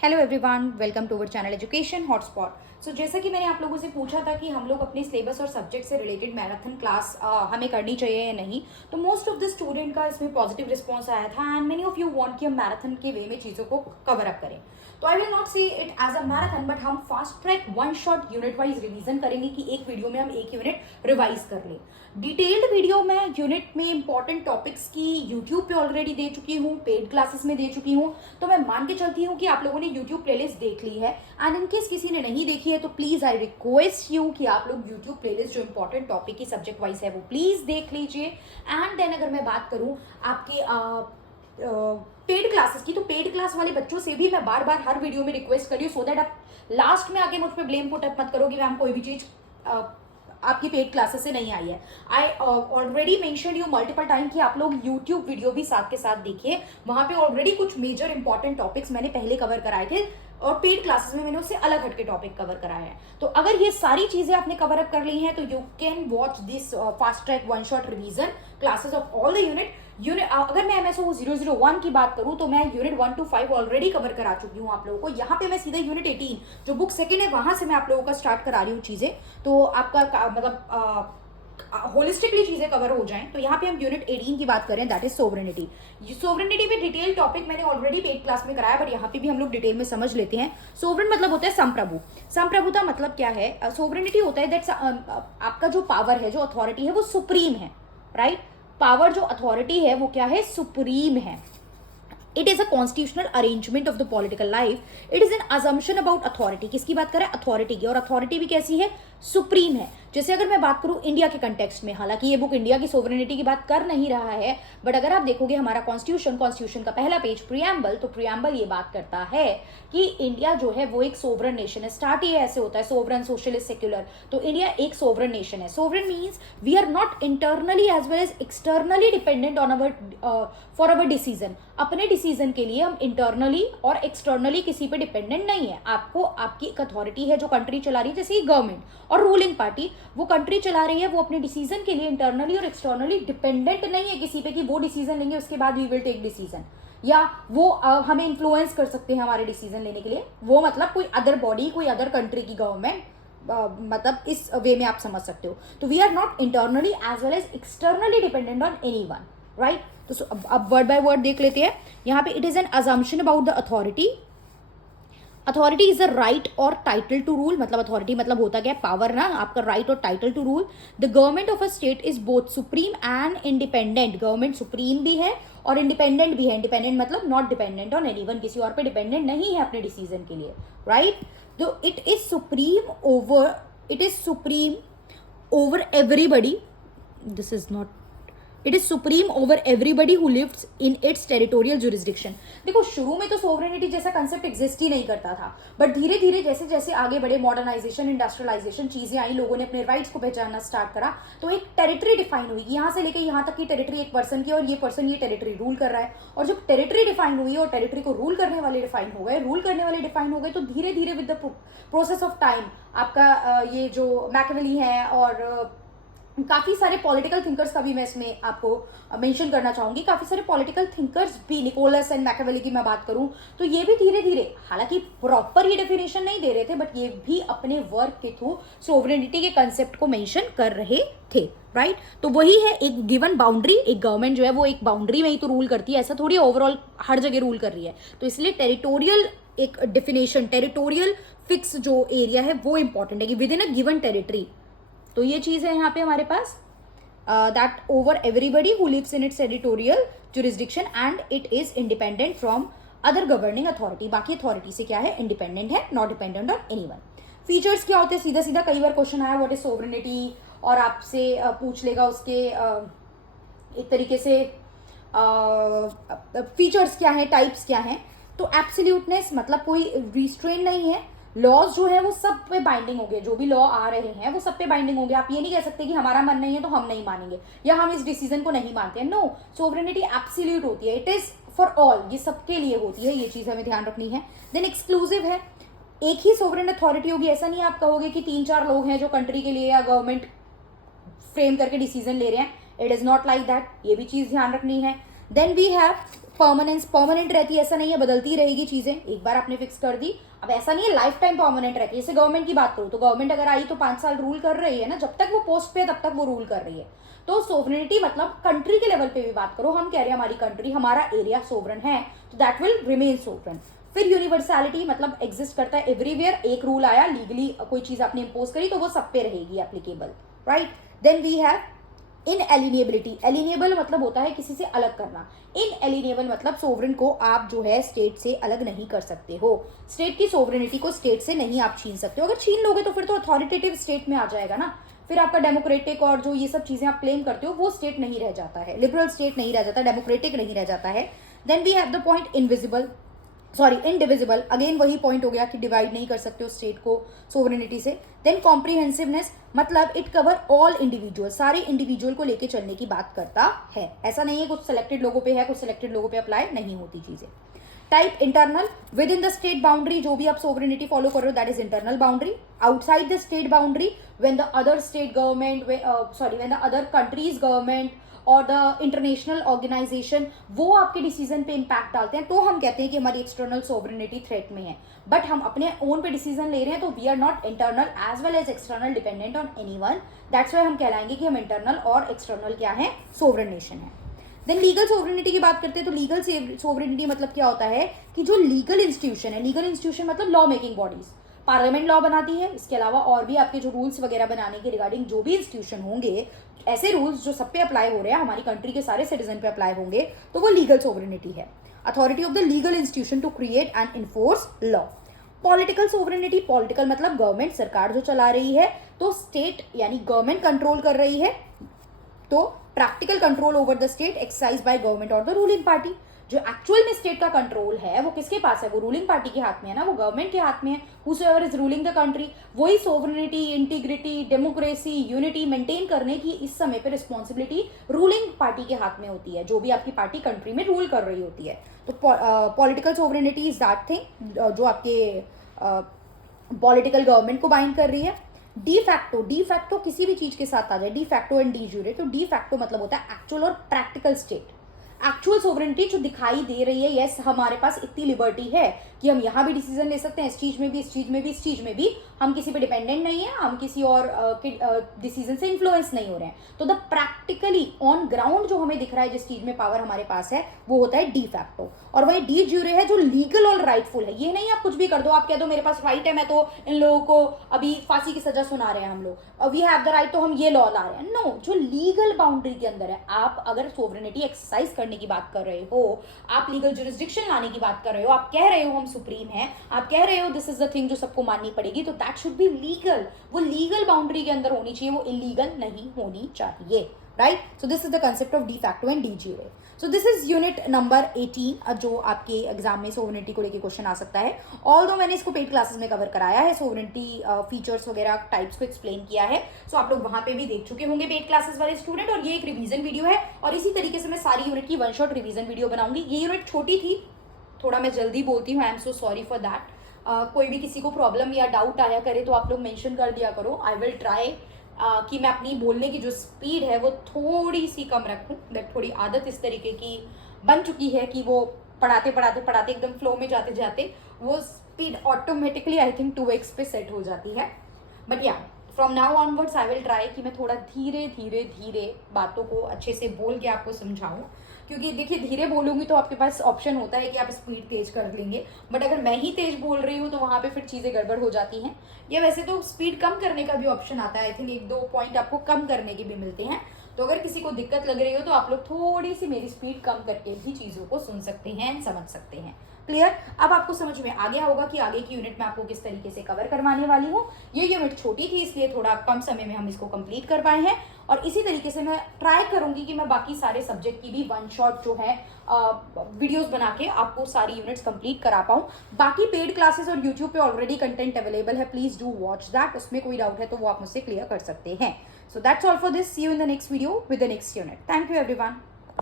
Hello everyone, welcome to our channel education hotspot. So जैसा कि मैंने आप लोगों से पूछा था कि हम लोग अपने सिलेबस और सब्जेक्ट से रिलेटेड मैराथन क्लास हमें करनी चाहिए या नहीं, तो मोस्ट ऑफ द स्टूडेंट का इसमें पॉजिटिव रिस्पॉन्स आया था and many of you want कि हम मैराथन के वे में चीज़ों को कवर अप करें। तो I will not say it as a marathon, but हम fast track one shot unit wise revision करेंगे कि एक वीडियो में हम एक यूनिट रिवाइज कर लें। डिटेल्ड वीडियो मैं यूनिट में इंपॉर्टेंट टॉपिक्स की यूट्यूब पे ऑलरेडी दे चुकी हूँ, पेड क्लासेस में दे चुकी हूँ, तो मैं मान के चलती हूँ कि आप लोगों ने यूट्यूब प्लेलिस्ट देख ली है। एंड इनकेस किसी ने नहीं देखी है तो प्लीज आई रिक्वेस्ट यू कि आप लोग यूट्यूब प्लेलिस्ट जो इंपॉर्टेंट टॉपिक की सब्जेक्ट वाइज है वो प्लीज देख लीजिए। एंड देन अगर मैं बात करूँ आपकी पेड क्लासेस की, तो पेड क्लास वाले बच्चों से भी मैं बार बार हर वीडियो में रिक्वेस्ट कर रही हूँ, सो दैट आप लास्ट में आके मुझ पर ब्लेम पुट अप मत करो कि मैम कोई भी चीज आपकी पेड क्लासेस से नहीं आई है। I already mention you multiple time कि आप लोग यूट्यूब वीडियो भी साथ के साथ देखिए, वहां पे ऑलरेडी कुछ मेजर इंपॉर्टेंट टॉपिक्स मैंने पहले कवर कराए थे और पेड क्लासेस में मैंने उससे अलग हटके टॉपिक कवर कराए हैं। तो अगर ये सारी चीजें आपने कवर अप कर ली हैं तो you can watch this fast track one shot revision classes of all the unit. अगर मैं MSO 001 की बात करूं तो मैं यूनिट 1 to 5 ऑलरेडी कवर करा चुकी हूं आप लोगों को। यहाँ पे मैं सीधे यूनिट 18 जो बुक सेकंड है वहां से मैं आप लोगों का स्टार्ट करा रही हूँ चीजें, तो आपका मतलब होलिस्टिकली चीजें कवर हो जाएं। तो यहाँ पे हम यूनिट 18 की बात करें, दैट इज सोवरेनिटी। सोवरेनिटी में डिटेल टॉपिक मैंने ऑलरेडी पेड क्लास में कराया, बट यहाँ पे भी हम लोग डिटेल में समझ लेते हैं। सोवरेन मतलब होता है संप्रभु। संप्रभुता मतलब क्या है? सोवरेनिटी होता है दैट आपका जो पावर है, जो अथॉरिटी है वो सुप्रीम है, राइट? पावर जो अथॉरिटी है वो क्या है? सुप्रीम है। It is a constitutional arrangement of the political life. It is an assumption about authority. किसकी बात करें? अथॉरिटी की। और अथॉरिटी भी कैसी है? सुप्रीम है। जैसे अगर मैं बात करूं इंडिया के कंटेक्स्ट में, हालांकि ये बुक इंडिया की सोवरेनिटी की बात कर नहीं रहा है, बट अगर आप देखोगे हमारा कॉन्स्टिट्यूशन का पहला पेज प्रियम्बल, तो प्रियम्बल ये बात करता है कि इंडिया जो है वो एक सोवरन नेशन है। स्टार्ट ये ऐसे होता है, सोवरन, सोशलिस्ट, सेक्युलर। तो इंडिया एक सोवरन नेशन है। Sovereign means we are not internally as well as externally dependent on our for our decision. अपने डिसीजन के लिए हम इंटरनली और एक्सटर्नली किसी पे डिपेंडेंट नहीं है। आपको आपकी एक अथॉरिटी है जो कंट्री चला रही है, जैसे गवर्नमेंट और रूलिंग पार्टी वो कंट्री चला रही है, वो अपने डिसीजन के लिए इंटरनली और एक्सटर्नली डिपेंडेंट नहीं है किसी पे कि वो डिसीजन लेंगे उसके बाद वी विल टेक डिसीजन, या वो हमें इन्फ्लुएंस कर सकते हैं हमारे डिसीजन लेने के लिए। वो मतलब कोई अदर बॉडी, कोई अदर कंट्री की गवर्नमेंट, मतलब इस वे में आप समझ सकते हो। तो we are not internally as well as externally dependent on anyone, right? तो अब वर्ड बाय वर्ड देख लेते हैं यहाँ पे। It is an assumption about the authority. Authority is a right और टाइटल टू रूल। मतलब अथॉरिटी मतलब होता क्या है? पावर ना, आपका राइट और title to rule. The government of a state is both supreme and independent. Government supreme भी है और इंडिपेंडेंट भी है। इंडिपेंडेंट मतलब नॉट डिपेंडेंट ऑन एनीवन, किसी और पे डिपेंडेंट नहीं है अपने डिसीजन के लिए, राइट? तो it is supreme over everybody. This is not, it is supreme over everybody who lives in its territorial jurisdiction. देखो, शुरू में तो सोवरेनिटी जैसा कंसेप्ट एग्जिस्ट ही नहीं करता था, बट धीरे धीरे जैसे जैसे आगे बढ़े, मॉडर्नाइजेशन, इंडस्ट्रियलाइजेशन, चीजें आई, लोगों ने अपने राइट्स को पहचानना स्टार्ट करा, तो एक टेरिटरी डिफाइन हुई कि यहाँ से लेके यहाँ तक की टेरिटरी एक पर्सन की, और ये पर्सन ये टेरिटरी रूल कर रहा है। और जब टेरिटरी डिफाइन हुई और टेरिटरी को रूल करने वाले डिफाइन हो गए, तो धीरे धीरे with the process of time आपका ये जो मैकियावेली है और काफी सारे पॉलिटिकल थिंकर्स का भी मैं इसमें आपको मेंशन करना चाहूंगी। काफी सारे पॉलिटिकल थिंकर्स भी, निकोलस एंड मैकियावेली की मैं बात करूं तो ये भी धीरे धीरे, हालांकि प्रॉपर ये डेफिनेशन नहीं दे रहे थे, बट ये भी अपने वर्क के थ्रू सोवरेनिटी के कंसेप्ट को मेंशन कर रहे थे, राइट? तो वही है, एक गिवन बाउंड्री। एक गवर्नमेंट जो है वो एक बाउंड्री में ही तो रूल करती है, ऐसा थोड़ी ओवरऑल हर जगह रूल कर रही है। तो इसलिए टेरिटोरियल एक डेफिनेशन, टेरिटोरियल फिक्स जो एरिया है वो इंपॉर्टेंट है कि within a given territory. तो ये चीज है यहाँ पे हमारे पास, that over everybody who lives in its territorial jurisdiction and it is independent from other governing authority. बाकी अथॉरिटी से क्या है? इंडिपेंडेंट है, not dependent on anyone. Features क्या होते हैं? सीधा सीधा कई बार क्वेश्चन आया, व्हाट इज सोवरेनिटी, और आपसे पूछ लेगा उसके एक तरीके से फीचर्स क्या है, टाइप्स क्या है। तो एब्सोल्यूटनेस मतलब कोई रिस्ट्रेन नहीं है। लॉज जो है वो सब पे बाइंडिंग हो गए, जो भी लॉ आ रहे हैं वो सब पे बाइंडिंग हो गया। आप ये नहीं कह सकते कि हमारा मन नहीं है तो हम नहीं मानेंगे, या हम इस डिसीजन को नहीं मानते हैं। नो, सोवरेनिटी एब्सोल्यूट होती है, इट इज फॉर ऑल, ये सबके लिए होती है। ये चीज हमें ध्यान रखनी है। देन एक्सक्लूसिव है, एक ही सोवरेन अथॉरिटी होगी। ऐसा नहीं आप कहोगे कि 3-4 लोग हैं जो कंट्री के लिए या गवर्नमेंट फ्रेम करके डिसीजन ले रहे हैं। It is not like that, ये भी चीज ध्यान रखनी है। देन वी हैव परमानेंट रहती है ऐसा नहीं है, बदलती रहेगी चीजें, एक बार आपने फिक्स कर दी, अब ऐसा नहीं है लाइफ टाइम परमानेंट रहती है। जैसे गवर्नमेंट की बात करूँ तो गवर्नमेंट अगर आई तो 5 साल रूल कर रही है ना, जब तक वो पोस्ट पे है तब तक वो रूल कर रही है। तो सोवरेनिटी मतलब कंट्री के लेवल पे भी बात करो, हम कह रहे हैं हमारी कंट्री, हमारा एरिया सोवरन है, तो दैट विल रिमेन सोवरन। फिर यूनिवर्सैलिटी मतलब एग्जिस्ट करता है एवरीवेयर, एक रूल आया लीगली कोई चीज आपने इंपोज करी तो वो सब पे रहेगी applicable, right. Then we have inalienability. Alienable मतलब होता है किसी से अलग करना, इनएलिनेबल मतलब सोवरेन को आप जो है स्टेट से अलग नहीं कर सकते हो, स्टेट की सोवरेनिटी को स्टेट से नहीं आप छीन सकते हो। अगर छीन लोगे तो फिर तो अथॉरिटेटिव स्टेट में आ जाएगा ना, फिर आपका डेमोक्रेटिक और जो ये सब चीजें आप क्लेम करते हो वो स्टेट नहीं रह जाता है, लिबरल स्टेट नहीं रह जाता, डेमोक्रेटिक नहीं रह जाता है। Then we have the point indivisible, again वही पॉइंट हो गया कि डिवाइड नहीं कर सकते हो स्टेट को सोवरेनिटी से। देन कॉम्प्रिहेंसिवनेस मतलब इट कवर ऑल इंडिविजुअल, सारे इंडिविजुअल को लेके चलने की बात करता है, ऐसा नहीं है कुछ सिलेक्टेड लोगों पे है, कुछ सिलेक्टेड लोगों पे अप्लाई नहीं होती चीजें। Type internal, with in the state boundary जो भी आप सोवरेनिटी फॉलो कर रहे हो that is internal boundary. Outside the state boundary when the other state government when the other countries government और द इंटरनेशनल ऑर्गेनाइजेशन वो आपके डिसीजन पे इंपैक्ट डालते हैं, तो हम कहते हैं कि हमारी एक्सटर्नल सोवरेनिटी थ्रेट में है। बट हम अपने ओन पे डिसीजन ले रहे हैं तो we are not internal as well as external dependent on anyone, that's why हम कहलाएंगे कि हम इंटरनल और एक्सटर्नल क्या है, सोवरेन नेशन है। देन लीगल सोवरेनिटी की बात करते हैं तो लीगल सोवरेनिटी मतलब क्या होता है कि जो लीगल इंस्टीट्यूशन है, लीगल इंस्टीट्यूशन मतलब law making bodies, parliament law बनाती है, इसके अलावा और भी आपके जो रूल्स वगैरह बनाने के रिगार्डिंग जो भी इंस्टीट्यूशन होंगे, ऐसे रूल्स जो सब पे अप्लाई हो रहे हैं, हमारी कंट्री के सारे सिटीजन पे अप्लाई होंगे, तो वो लीगल सोवरेनिटी है। Authority of the legal institution to create and enforce law. Political sovereignty, political मतलब गवर्नमेंट, सरकार जो चला रही है, तो स्टेट यानी गवर्नमेंट कंट्रोल कर रही है, तो practical control over the state exercise by government और द रूलिंग पार्टी। जो एक्चुअल में स्टेट का कंट्रोल है वो किसके पास है, वो रूलिंग पार्टी के हाथ में है ना, वो गवर्नमेंट के हाथ में है, whosoever is ruling the country. वही sovereignty, integrity, democracy, unity maintain करने की इस समय पे रिस्पॉन्सिबिलिटी रूलिंग पार्टी के हाथ में होती है, जो भी आपकी पार्टी कंट्री में रूल कर रही होती है। तो political sovereignty is that thing जो आपके पॉलिटिकल गवर्नमेंट को बाइंड कर रही है। डी फैक्टो किसी भी चीज के साथ आ जाए, डी फैक्टो एंड डी ज्यूरे, तो डी फैक्टो मतलब होता है एक्चुअल और प्रैक्टिकल स्टेट, एक्चुअल सोवरेनिटी जो दिखाई दे रही है, यस हमारे पास इतनी लिबर्टी है कि हम यहाँ भी डिसीजन ले सकते हैं, इस चीज में भी, इस चीज में भी, इस चीज में भी, हम किसी पे डिपेंडेंट नहीं है, हम किसी और के डिसीजन से इन्फ्लुएंस नहीं हो रहे हैं। तो द प्रैक्टिकली ऑन ग्राउंड जो हमें दिख रहा है, जिस चीज में पावर हमारे पास है, वो होता है डी फैक्टो। और वही डी ज्यूरे है जो लीगल और राइटफुल है। ये नहीं आप कुछ भी कर दो, आप कह दो मेरे पास राइट है, मैं तो इन लोगों को अभी फांसी की सजा सुना रहे हैं हम लोग, वी हैव द राइट, तो हम ये लॉ ला रहे हैं। नो, जो लीगल बाउंड्री के अंदर है, आप अगर सोवरेनिटी एक्सरसाइज करने की बात कर रहे हो, आप लीगल जुरिस्डिक्शन लाने की बात कर रहे हो, आप कह रहे हो हम सुप्रीम है, आप कह रहे हो दिस इज द थिंग जो सबको माननी पड़ेगी, तो दैट शुड बी लीगल। वो लीगल बाउंड्री के अंदर होनी चाहिए, वो इलीगल नहीं होनी चाहिए, right. So this is the concept of de facto and de jure. So this is unit number 18 जो आपके एग्जाम में सोवरेनिटी को लेके क्वेश्चन आ सकता है। ऑल्दो मैंने इसको पेड क्लासेस में कवर कराया है, सोवरेनिटी फीचर्स वगैरह टाइप्स को एक्सप्लेन किया है, सो आप लोग वहां पे भी देख चुके होंगे पेड क्लासेस वाले स्टूडेंट। और ये एक रिवीजन वीडियो है और इसी तरीके से मैं सारी यूनिट की वन शॉट रिवीजन वीडियो बनाऊंगी। ये यूनिट छोटी थी, थोड़ा मैं जल्दी बोलती हूँ, I am so sorry for that. कोई भी किसी को प्रॉब्लम या डाउट आया करे तो आप लोग मेंशन कर दिया करो, आई विल ट्राई कि मैं अपनी बोलने की जो स्पीड है वो थोड़ी सी कम रखूं। बट थोड़ी आदत इस तरीके की बन चुकी है कि वो पढ़ाते एकदम फ्लो में जाते जाते वो speed automatically I think 2x पे सेट हो जाती है। बट या from now onwards I will try कि मैं थोड़ा धीरे धीरे बातों को अच्छे से बोल के आपको समझाऊं, क्योंकि देखिए धीरे बोलूंगी तो आपके पास ऑप्शन होता है कि आप स्पीड तेज कर लेंगे, बट अगर मैं ही तेज बोल रही हूँ तो वहाँ पे फिर चीज़ें गड़बड़ हो जाती हैं। या वैसे तो स्पीड कम करने का भी ऑप्शन आता है, आई थिंक 1-2 पॉइंट आपको कम करने के भी मिलते हैं। तो अगर किसी को दिक्कत लग रही हो तो आप लोग थोड़ी सी मेरी स्पीड कम करके भी चीज़ों को सुन सकते हैं, समझ सकते हैं। क्लियर? अब आपको समझ में आ गया होगा कि आगे की यूनिट में आपको किस तरीके से कवर करवाने वाली हूँ। ये यूनिट छोटी थी इसलिए थोड़ा कम समय में हम इसको कंप्लीट कर पाए हैं, और इसी तरीके से मैं ट्राई करूंगी कि मैं बाकी सारे सब्जेक्ट की भी वन शॉट जो है वीडियोस बना के आपको सारी यूनिट्स कंप्लीट करा पाऊँ। बाकी पेड क्लासेस और यूट्यूब पे ऑलरेडी कंटेंट अवेलेबल है, प्लीज डू वॉच दैट। उसमें कोई डाउट है तो वो आप मुझसे क्लियर कर सकते हैं। So that's all for this, see you in the next video with the next unit. Thank you everyone.